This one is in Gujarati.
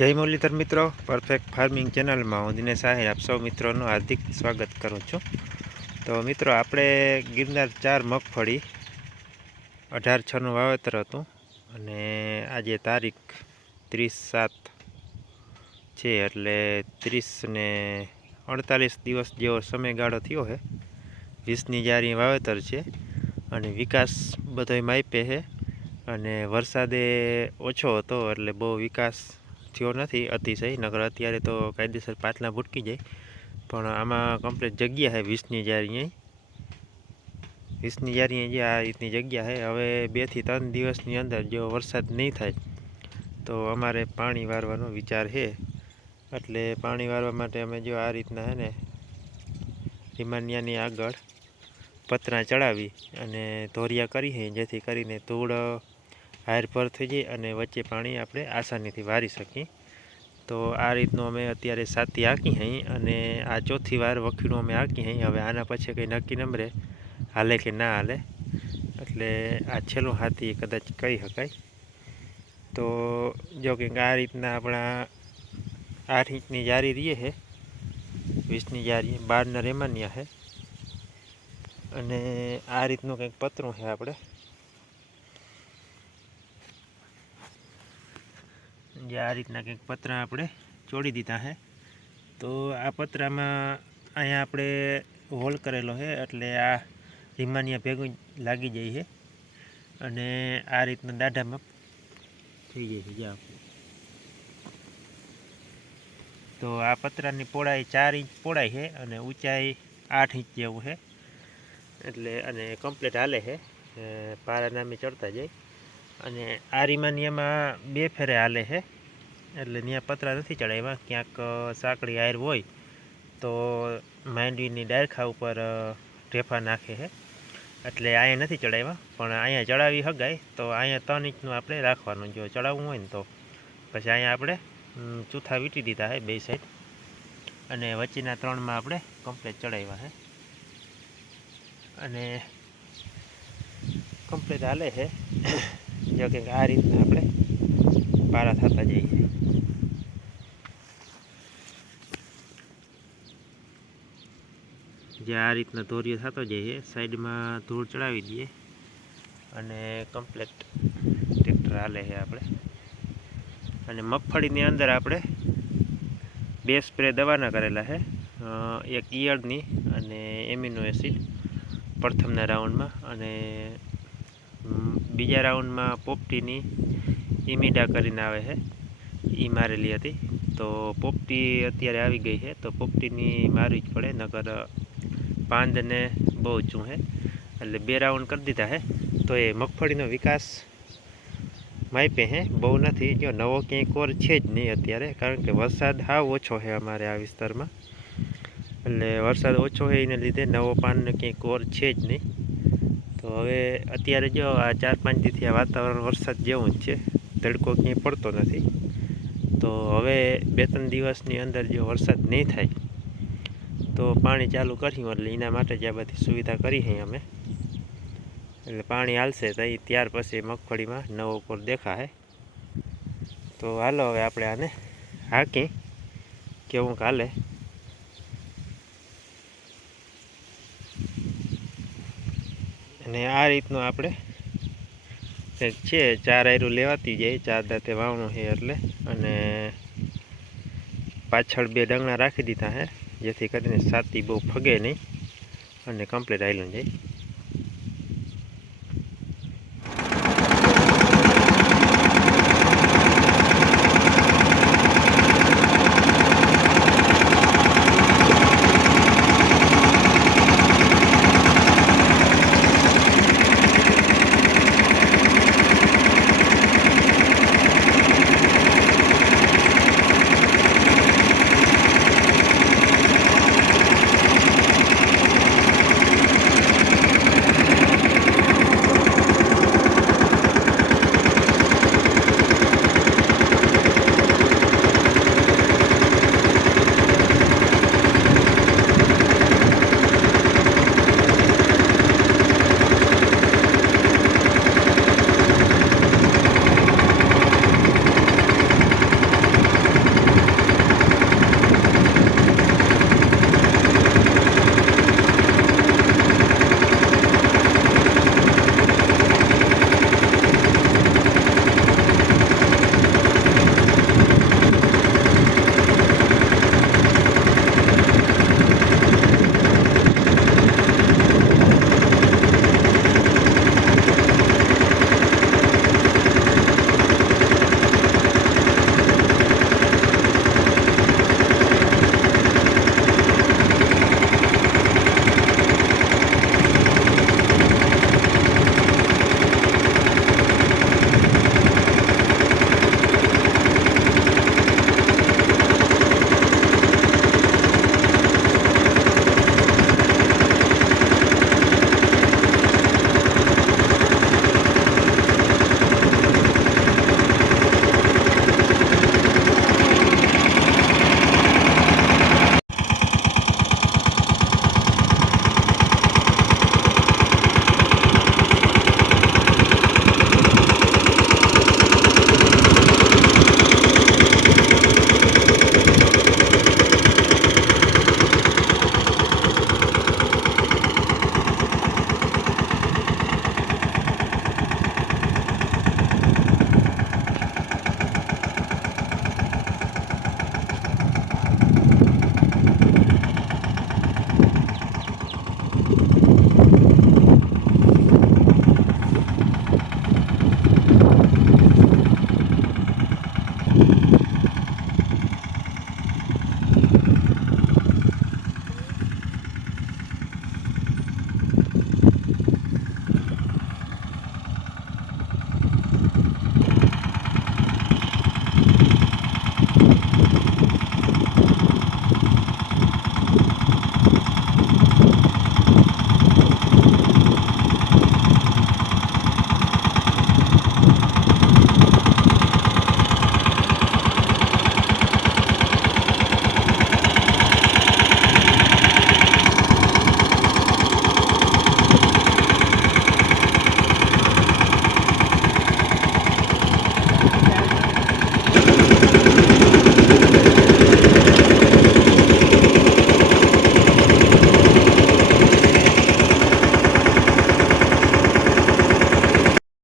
જય મુરલીધર મિત્રો, પરફેક્ટ ફાર્મિંગ ચેનલમાં હું દિનેશ આહિર આપ સૌ મિત્રોનું હાર્દિક સ્વાગત કરું છું। તો મિત્રો, આપણે ગિરનાર 4 મગફળી 18/6નું વાવેતર હતું અને આજે તારીખ 30/7 છે, એટલે 30 ને 48 દિવસ જેવો સમયગાળો થયો છે। 20ની જારી વાવેતર છે અને વિકાસ બધોય માપે છે અને વરસાદે ઓછો હતો એટલે બહુ વિકાસ થયો નથી અતિશય, નગર અત્યારે તો કાયદેસર પાટલા ભૂટકી જાય, પણ આમાં કમ્પ્લીટ જગ્યા છે 20ની જારી જે આ રીતની જગ્યા છે। હવે 2 થી 3 દિવસની અંદર જો વરસાદ નહીં થાય તો અમારે પાણી વારવાનો વિચાર છે, એટલે પાણી વારવા માટે અમે જો આ રીતના છે ને રીમાનિયાની આગળ પતરા ચડાવી અને ધોરિયા કરી છે, જેથી કરીને ધૂળ હાર પર થઈ જાય અને વચ્ચે પાણી આપણે આસાનીથી વારી શકીએ। તો આ રીતનું અમે અત્યારે સાતી હાંકી હઈ અને આ ચોથી વાર વખીણું અમે હાંકી હઈ। હવે આના પછી કંઈ નક્કી નંબરે હાલે કે ના હાલે, એટલે આ છેલ્લું હાથી કદાચ કહી શકાય। તો જો કે આ રીતના આપણા 8 ઇંચની જારી રહીએ છે, 20ની જારી 12ના રેમાનિયા છે અને આ રીતનું કંઈક પતરું છે। આપણે જે આ રીતના કંઈક પતરા આપણે ચોડી દીધા છે। તો આ પતરામાં અહીંયા આપણે હોલ કરેલો છે, એટલે આ રીમાનિયા ભેગું લાગી જાય છે અને આ રીતના દાઢામાં થઈ જાય છે જ્યાં। તો આ પતરાની પહોળાઈ 4 ઇંચ પહોળાઈ છે અને ઊંચાઈ 8 ઇંચ જેવું છે, એટલે અને કમ્પ્લીટ હાલે છે, પારા નામે ચડતા જાય। અને આ રીમાનિયામાં 2 ફેરે હાલે છે, એટલે ત્યાં પતરા નથી ચડાવ્યા। ક્યાંક સાંકડી હાર હોય તો માંડવીની ડાયરખા ઉપર ઢેફા નાખે છે, એટલે અહીંયા નથી ચડાવ્યા, પણ અહીંયા ચડાવી શકાય। તો અહીંયા 3 ઇંચનું આપણે રાખવાનું, જો ચડાવવું હોય ને તો પછી અહીંયા આપણે ચૂથા વીંટી દીધા છે 2 સાઈડ અને વચ્ચેના 3માં આપણે કમ્પ્લીટ ચડાવ્યા છે અને કમ્પ્લીટ હાલે છે। જો કે આ રીતના આપણે પારા થતા જઈએ। જે આ રીતના ધોરિયો થતો જાય છે, સાઈડમાં ધૂળ ચડાવી દઈએ અને કમ્પ્લીટ ટ્રેક્ટર હાલે છે આપણે। અને મગફળીની અંદર આપણે 2 સ્પ્રે દવાના કરેલા છે, એક ઈયળની અને એમિનો એસિડ પ્રથમના રાઉન્ડમાં, અને બીજા રાઉન્ડમાં પોપટીની ઇમિડા કરીને આવે છે એ મારેલી હતી। તો પોપટી અત્યારે આવી ગઈ છે, તો પોપટીની મારવી જ પડે, નકર પાંદને બહુ ઊંચું છે, એટલે 2 રાઉન્ડ કરી દીધા છે। તો એ મગફળીનો વિકાસ માપે છે, બહુ નથી, જો નવો ક્યાંય કોર છે જ નહીં અત્યારે, કારણ કે વરસાદ હાવ ઓછો છે અમારે આ વિસ્તારમાં, એટલે વરસાદ ઓછો છે એને લીધે નવો પાનનો ક્યાંય કોર છે જ નહીં। તો હવે અત્યારે જો આ 4-5 દીથી આ વાતાવરણ વરસાદ જેવું જ છે, તડકો ક્યાંય પડતો નથી। તો હવે 2-3 દિવસની અંદર જો વરસાદ નહીં થાય તો પાણી ચાલુ કર્યું, એટલે એના માટે જ આ બધી સુવિધા કરી છે અમે, એટલે પાણી હાલશે તો ત્યાર પછી મગફળીમાં નવો કોર દેખાશે। તો હાલો હવે આપણે આને હાંકી કેવું હાલે। અને આ રીતનું આપણે કંઈક છે, 4 આયરું લેવાતી જાય, 4 દાંતે વાવણું છે એટલે, અને પાછળ 2 ડંગણા રાખી દીધા છે, જેથી કરીને સાતી બહુ ફગે નહીં અને કમ્પ્લીટ હાલ્યું જાય।